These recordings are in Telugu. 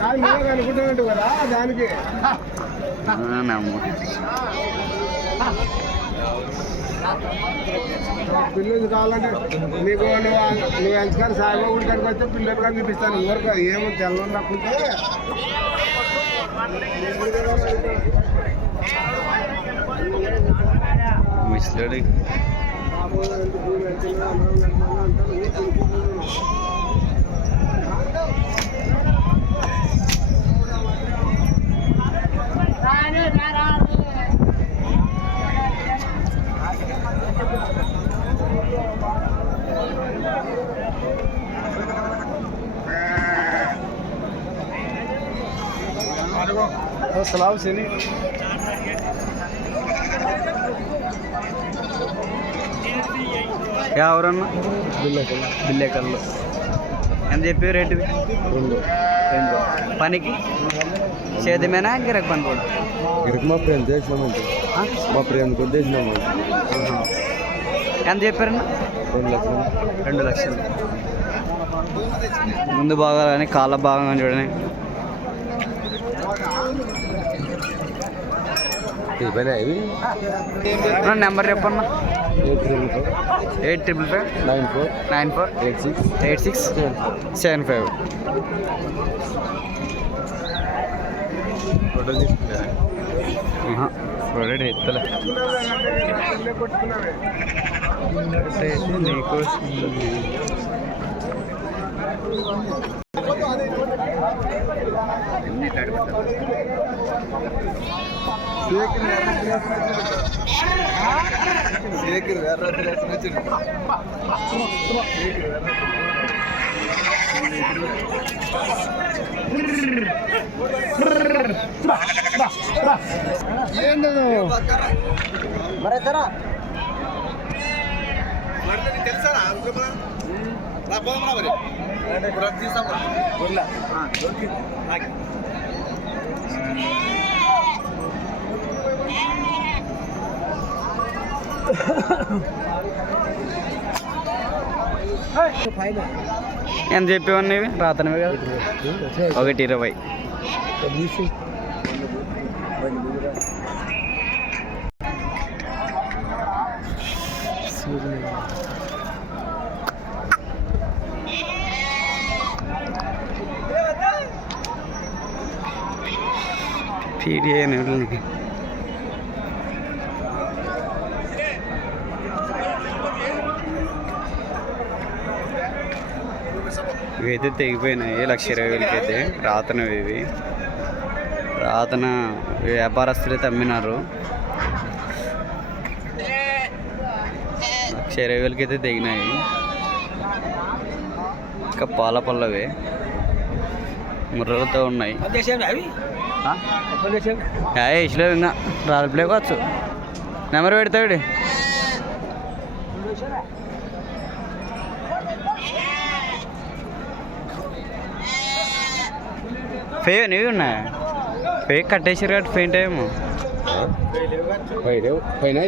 అనుకుంటున్నట్టు కదా దానికి. పిల్లలు కావాలంటే నీకు నువ్వు నువ్వు ఎంచుకొని సాయిబాబు కాడికి వస్తే పిల్లలు కానీ చూపిస్తాను. ఊరకు ఏమో తెల్లని తప్పుంటే सलाम से नहीं ఎవరన్నా బిల్లేకల్లు ఎంత చెప్పి రేటు రెండు రెండు పనికి సేద్యమేనా గిరక్ పని కూడా ఇరుకు మా ప్రేమ చేసినామంటే ఆ? మా ప్రేమ కూడా చేసినామంటే ఆహా. ఎంత చెప్పారన్నా రెండు లక్షలు రెండు లక్షలు ముందు బాగా కానీ కాళ్ళ భాగం కానీ చూడండి ఇది పని ఇవి నెంబర్ చెప్పన్నా eight triple four eight triple five nine four. Nine four. Eight six. Eight six. Seven five. Product ఎత్తలే నీకోసం சேக்கர் வேற ఏంటో మరెత్తరా తెలుసా రా పోదాం రా మరి ఎంత చెప్పేవన్నీ ఇవి రాతనవి కదా ఒకటి ఇరవై పీడిఏ నెలకి ఇవైతే తెగిపోయినాయి లక్ష ఇరవై వేలకి అయితే. రాతనవి ఇవి. రాతన వ్యాపారస్తులు అయితే అమ్మినారు లక్ష ఇరవై వేలకి అయితే తెగినాయి. ఇంకా పాల పళ్ళవి ముర్రలతో ఉన్నాయి. ఆ? యా, వేసలేవు ఇంకా. రాలిపోలే కావచ్చు. నెంబర్ పెడతాడు ఫే నీవి ఉన్నాయా? ఫే కట్టేసారు కాబట్టి ఫెయింట్ ఏమో. పైన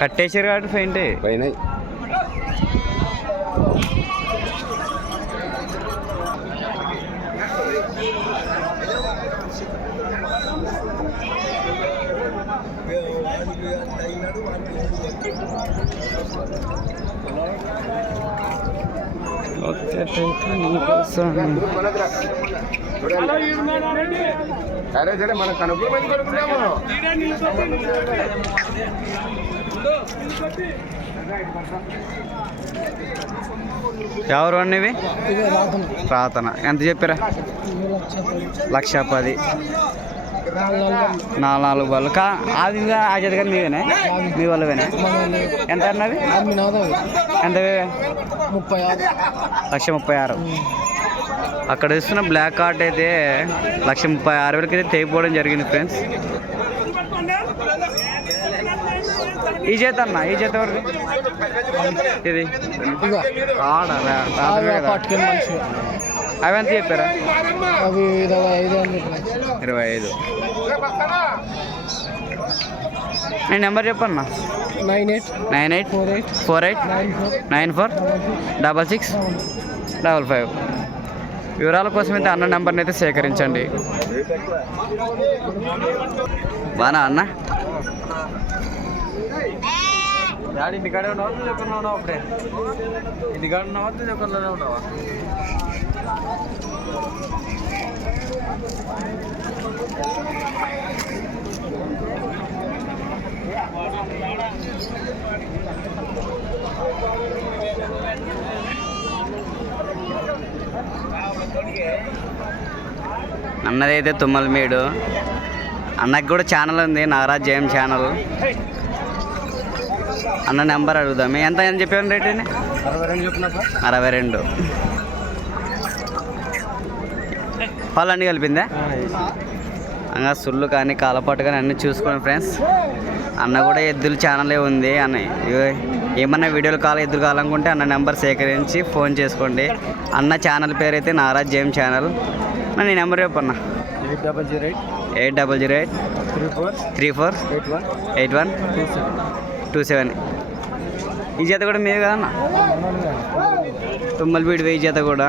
కట్టేసారు కాబట్టి ఫెయింట్ పైన సరే సరే మన ఎవరు అన్నవి ప్రార్థన ఎంత చెప్పారా? లక్ష పది. నాలుగు నాలుగు వాళ్ళు కా అది ఇంకా ఆ చేతి కానీ మీవేనా? మీ వాళ్ళవేనా? ఎంత అన్నది ఎంత ముప్పై ఆరు లక్ష ముప్పై ఆరు. అక్కడ ఇస్తున్న బ్లాక్ కార్డ్ అయితే లక్ష ముప్పై ఆరు వరకు అయితే తెగిపోవడం జరిగింది ఫ్రెండ్స్. ఈ చేత అన్న ఈ చేత ఎవరిది? ఇది. ఆడ పట్టుకుని మనిషి అవి ఎంత చెప్పారా? అవి ఐదు ఇరవై ఐదు. నేను నెంబర్ చెప్పన్నా? Nine eight nine eight four eight four eight nine four double six double five. వివరాల కోసం అయితే అన్న నెంబర్ని అయితే సేకరించండి. బానా అన్న? డాడీ ఇంటికాడే ఉన్నావా ఎక్కడ ఉన్నావు అప్పుడే? ఇంటికాడ ఉన్నావా ఎక్కడలోనే ఉన్నావా? అన్నదైతే తుమ్మలమేడు అన్నకి కూడా ఛానల్ ఉంది నాగరాజ్ జయం ఛానల్ అన్న నెంబర్ అడుగుదాం. ఎంత అని చెప్పాను రేట్? అరవై రెండు అరవై రెండు. పాలు అన్నీ కలిపిందా? ఇంకా సుళ్ళు కానీ కాలపాటు కానీ అన్నీ చూసుకోండి ఫ్రెండ్స్. అన్న కూడా ఎద్దుల ఛానలే ఉంది అన్న. ఏమన్నా వీడియోలు కావాలి ఎద్దులు కావాలనుకుంటే అన్న నెంబర్ సేకరించి ఫోన్ చేసుకోండి. అన్న ఛానల్ పేరు అయితే నారాజ్ జేమ్ ఛానల్. నీ number చెప్పన్న? Eight double zero eight. Eight double zero eight. Three four. Three four. Eight one. Eight one. Two seven. ఈ జత కూడా మీది కదా అన్న? తుమ్మలపీడి వెయ్యి జత కూడా.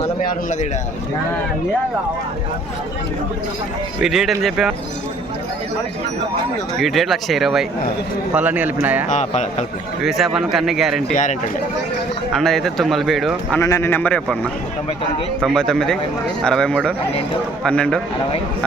మనం ఏడున్నది వీటి రేట్ ఎంత చెప్పా వీటి రేట్ లక్ష ఇరవై. పళ్ళని కలిపినాయా? కలిపి పనులకు అన్ని గ్యారంటీ గ్యారెంటీ అండి అన్నది అయితే తుమ్మలబీడు అన్న నేను నెంబర్ చెప్పన్న? తొంభై తొమ్మిది. తొంభై తొమ్మిది అరవై మూడు పన్నెండు.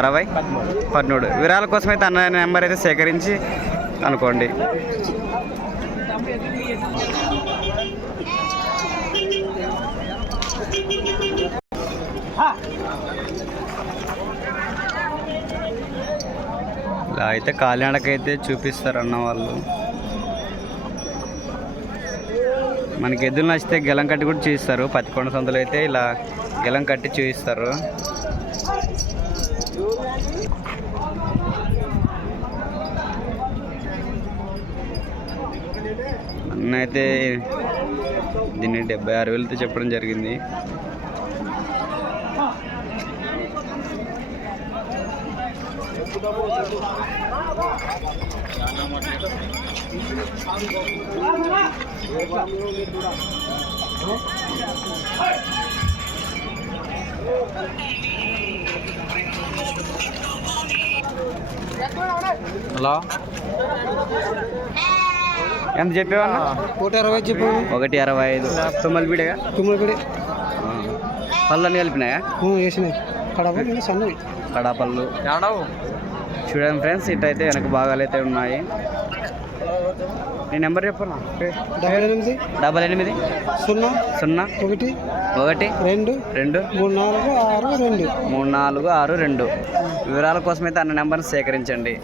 అరవై. పదమూడు. వివరాల కోసం అయితే అన్న నెంబర్ అయితే సేకరించి అనుకోండి. ఇలా అయితే కాలినడకైతే చూపిస్తారు అన్న వాళ్ళు. మనకి ఎద్దులు నచ్చితే గెలం కట్టి కూడా చూపిస్తారు. పత్తికొండ సందులు అయితే ఇలా గెలం కట్టి చూపిస్తారు. అన్నైతే దీన్ని డెబ్బై ఆరు వేలతో చెప్పడం జరిగింది. హలో? ఎంత చెప్పేవన్నా? ఒకటి అరవై చెప్పు. ఒకటి అరవై ఐదు తొమ్మిది బీడగా తుమ్మలపడి పళ్ళని కలిపినాయా వేసినాయి. కడప నేను సన్నవి. కడాపళ్ళు ఏడవు? చూడండి ఫ్రెండ్స్ ఇటైతే వెనక భాగాలు అయితే ఉన్నాయి. నీ నెంబర్ చెప్పనా? డెబ్బై ఎనిమిది. డబల్ ఎనిమిది. సున్నా. సున్నా. ఒకటి. ఒకటి. రెండు. రెండు. మూడు నాలుగు ఆరు రెండు. మూడు నాలుగు ఆరు రెండు. వివరాల కోసం అయితే అన్న నెంబర్ని సేకరించండి.